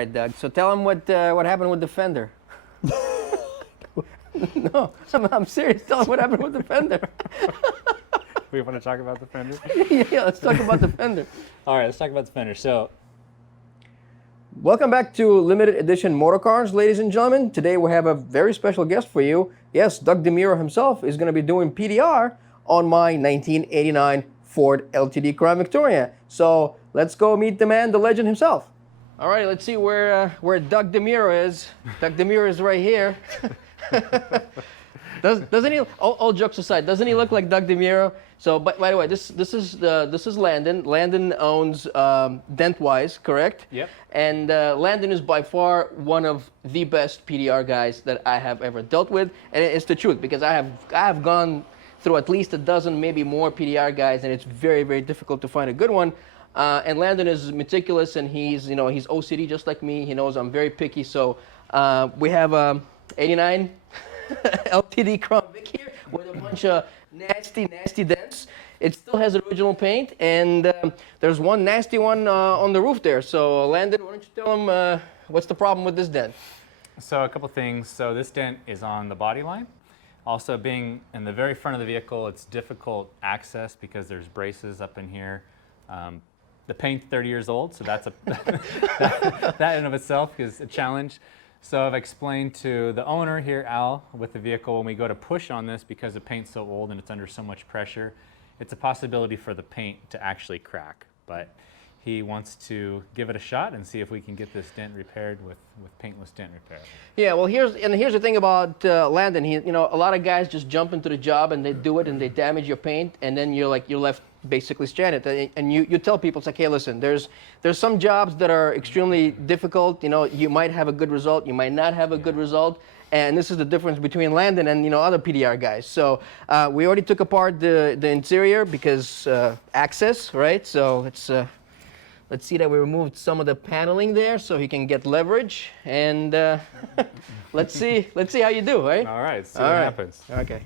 right, Doug. So tell him what happened with the Fender. No, I'm serious. Tell him what happened with the Fender. We want to talk about the Fender? Yeah, let's talk about the Fender. All right, let's talk about the Fender. So, welcome back to Limited Edition Motorcars, ladies and gentlemen. Today we have a very special guest for you. Yes, Doug DeMuro himself is going to be doing PDR on my 1989 Ford LTD Crown Victoria. So let's go meet the man, the legend himself. All right, let's see where Doug DeMuro is. Doug DeMuro is right here. Doesn't he? All jokes aside, doesn't he look like Doug DeMuro? So, by the way, this is Landon. Landon owns Dent Wize, correct? Yep. And Landon is by far one of the best PDR guys that I have ever dealt with, and it's the truth because I have gone through at least a dozen, maybe more PDR guys, and it's very, very difficult to find a good one. And Landon is meticulous, and he's OCD just like me. He knows I'm very picky. So we have 89 LTD Crown Vic here with a bunch of nasty dents. It still has original paint, and there's one nasty one on the roof there. So Landon, why don't you tell him what's the problem with this dent? So a couple things. So this dent is on the body line. Also, being in the very front of the vehicle, it's difficult access because there's braces up in here. The paint's 30 years old, so that's that in of itself is a challenge. So I've explained to the owner here, Al, with the vehicle, when we go to push on this because the paint's so old and it's under so much pressure, it's a possibility for the paint to actually crack. But he wants to give it a shot and see if we can get this dent repaired with paintless dent repair. Yeah, well, here's the thing about Landon. A lot of guys just jump into the job and they do it and they damage your paint, and then you're left basically stranded. And you tell people, it's like, hey, listen, there's some jobs that are extremely difficult. You might have a good result, you might not have a good result. And this is the difference between Landon and other PDR guys. So we already took apart the interior because access, right? So let's see that we removed some of the paneling there so he can get leverage. And let's see how you do, right? All right, see what happens. Okay.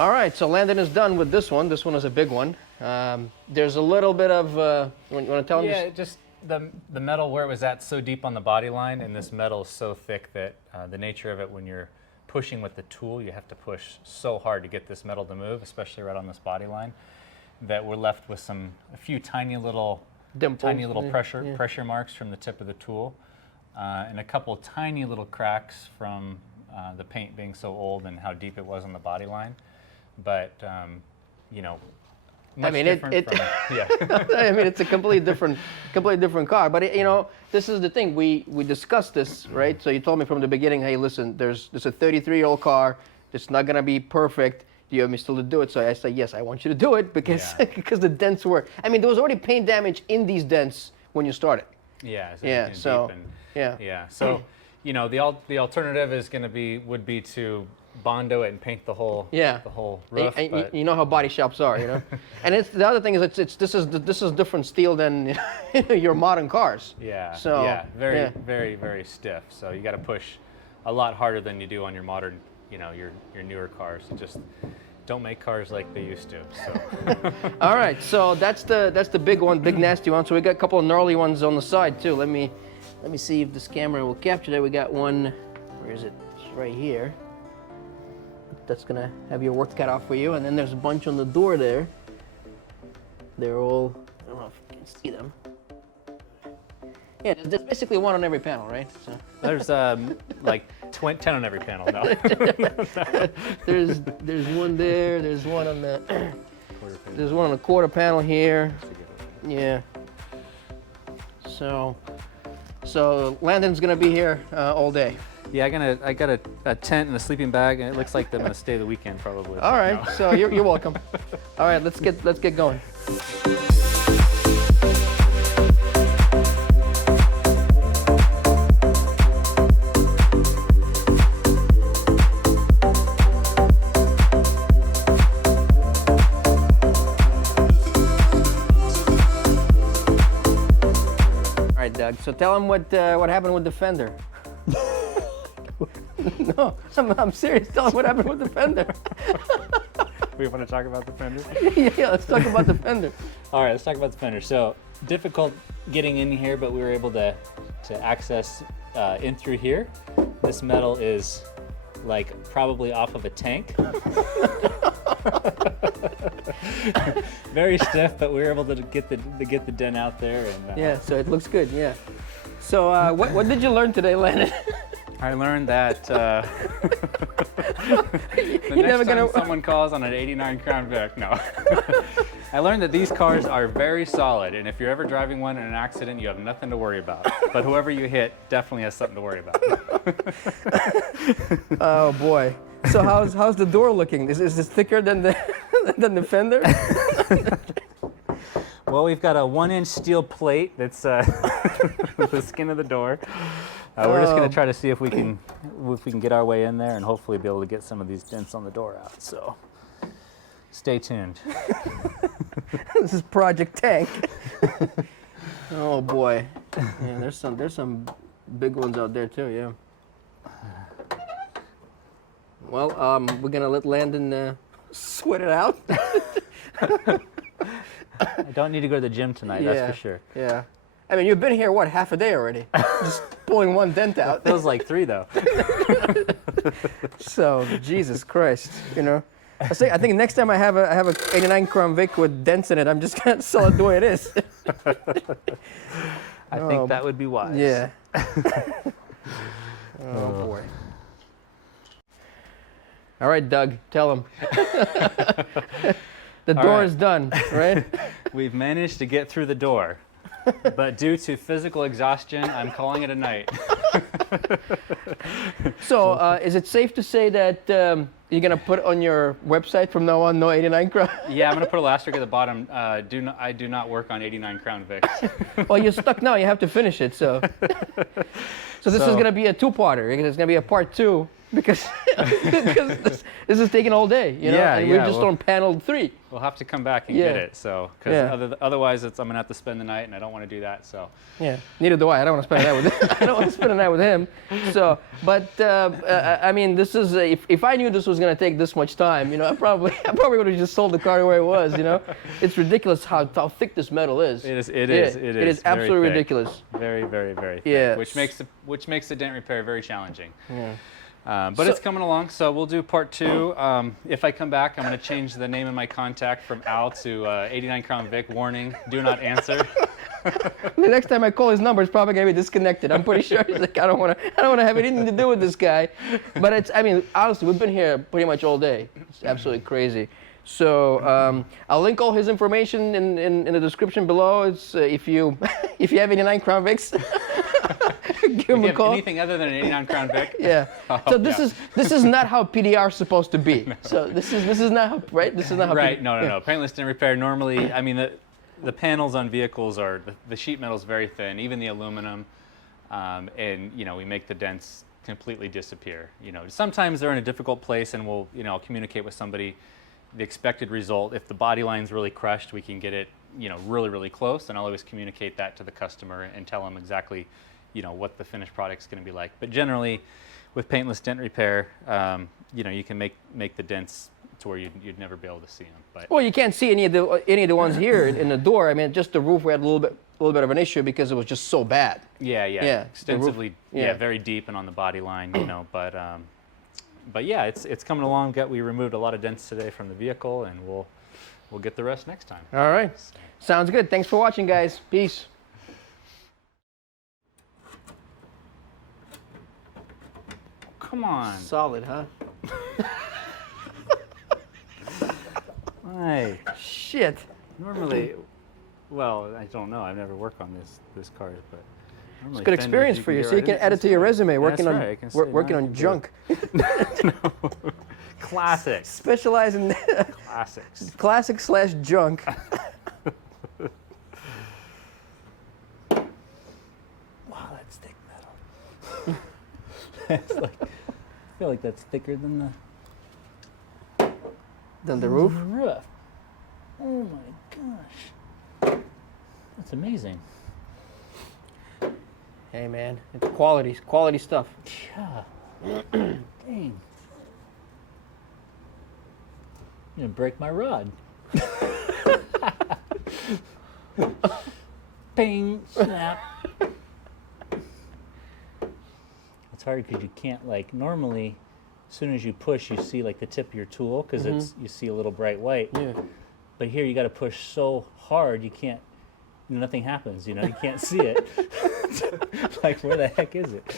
All right, so Landon is done with this one. This one is a big one. There's a little bit of, you want to tell him? Yeah, just the metal where it was at so deep on the body line, and this metal is so thick that the nature of it, when you're pushing with the tool, you have to push so hard to get this metal to move, especially right on this body line, that we're left with a few tiny little dimples, pressure marks from the tip of the tool, and a couple tiny little cracks from the paint being so old and how deep it was on the body line. But much different from, yeah. I mean, it's a completely different car. But this is the thing. We discussed this, right? So you told me from the beginning, hey, listen, there's a 33-year-old car. It's not gonna be perfect. Do you want me still to do it? So I said, yes, I want you to do it because because the dents were. I mean, there was already paint damage in these dents when you started. Yeah. Yeah. So yeah. So the alternative would be to Bondo it and paint the whole roof. And you know how body shops are, And the other thing is this is different steel than your modern cars. Yeah. So very very stiff. So you got to push a lot harder than you do on your modern, your newer cars. Just don't make cars like they used to. So. All right. So that's the big one, big nasty one. So we got a couple of gnarly ones on the side too. Let me see if this camera will capture that. We got one. Where is it? It's right here. That's gonna have your work cut out for you. And then there's a bunch on the door there. They're all don't know if you can see them. Yeah, there's basically one on every panel, right? So. There's like 10 on every panel. No. there's one there. There's one on the. There's one on the quarter panel here. Yeah. So Landon's gonna be here all day. Yeah, I got a tent and a sleeping bag, and it looks like they're gonna stay the weekend probably. All right, no. So you're welcome. All right, let's get going. All right, Doug. So tell him what happened with the Fender. No, I'm serious. Tell him what happened with the Fender. We want to talk about the Fender? Yeah, let's talk about the Fender. All right, let's talk about the Fender. So difficult getting in here, but we were able to access in through here. This metal is like probably off of a tank. Very stiff, but we were able to get the dent out there. And yeah, so it looks good. Yeah. So what did you learn today, Landon? I learned that the next time someone calls on an '89 Crown Vic, no. I learned that these cars are very solid, and if you're ever driving one in an accident, you have nothing to worry about. But whoever you hit definitely has something to worry about. Oh boy. So how's the door looking? Is this thicker than the Fender? Well, we've got a 1-inch steel plate that's the skin of the door. We're just going to try to see if we can get our way in there and hopefully be able to get some of these dents on the door out. So stay tuned. This is Project Tank. Oh boy. Yeah, there's some big ones out there too. Yeah. Well, we're gonna let Landon sweat it out. I don't need to go to the gym tonight, that's for sure. Yeah. I mean, you've been here, what, half a day already? Just pulling one dent out. It feels like 3, though. So, Jesus Christ, you know. I think next time I have a '89 Crown Vic with dents in it, I'm just gonna sell it the way it is. I think that would be wise. Yeah. Oh boy. All right, Doug, tell him. The door is done, right? We've managed to get through the door, but due to physical exhaustion, I'm calling it a night. So, is it safe to say that you're gonna put on your website from now on, no '89 Crown? Yeah, I'm gonna put a asterisk at the bottom. I do not work on '89 Crown Vics. Well, you're stuck now. You have to finish it. So, so this is gonna be a two-parter. It's gonna be a part 2. Because this is taking all day, you know, and we're just on panel 3. We'll have to come back and get it, so because otherwise I'm gonna have to spend the night, and I don't want to do that. So yeah, neither do I. I don't want to spend the night with him. I don't want to spend the night with him. So, but I mean, this is if I knew this was gonna take this much time, you know, I probably would have just sold the car where it was. You know, it's ridiculous how thick this metal is. It is absolutely ridiculous. Very, very, very thick. Yeah, which makes the dent repair very challenging. Yeah. But it's coming along, so we'll do part 2. If I come back, I'm going to change the name of my contact from Al to '89 Crown Vic. Warning: do not answer. The next time I call his number, it's probably going to be disconnected. I'm pretty sure. He's like, I don't want to have anything to do with this guy. But I mean, honestly, we've been here pretty much all day. It's absolutely crazy. So I'll link all his information in the description below. It's if you have '89 Crown Vics. Give him a call. Anything other than an '89 Crown Vic? Yeah. So this is not how PDR is supposed to be. No. So this is not how, right? This is not how. Right. No. Paintless dent repair. Normally, I mean the panels on vehicles are the sheet metal is very thin, even the aluminum, and you know we make the dents completely disappear. You know sometimes they're in a difficult place, and we'll communicate with somebody the expected result. If the body line's really crushed, we can get it really, really close, and I'll always communicate that to the customer and tell them exactly what the finished product's going to be like. But generally, with paintless dent repair, you can make the dents to where you'd never be able to see them. But well, you can't see any of the ones here in the door. I mean, just the roof we had a little bit of an issue because it was just so bad. Yeah. Extensively, very deep and on the body line, But yeah, it's coming along. We removed a lot of dents today from the vehicle, and we'll we'll get the rest next time. All right. Sounds good. Thanks for watching, guys. Peace. Come on. Solid, huh? Hey. Shit. Normally, well, I don't know. I've never worked on this car, but normally It's good Fenders experience for you, get so you right can in. add it to your resume. That's Working right, I on can say, working now I on can do junk. it. Classics. Specialize in Classics. classic/junk. Wow, that's thick metal. It's like, I feel like that's thicker than Then the roof. the roof. Oh my gosh. That's amazing. Hey man, it's quality stuff. Yeah. Dang. You're gonna break my rod. Bing, snap. It's hard because you can't, like, normally as soon as you push you see like the tip of your tool because it's you see a little bright white. Yeah. But here you got to push so hard you can't, nothing happens, you know, you can't see it. Like, where the heck is it?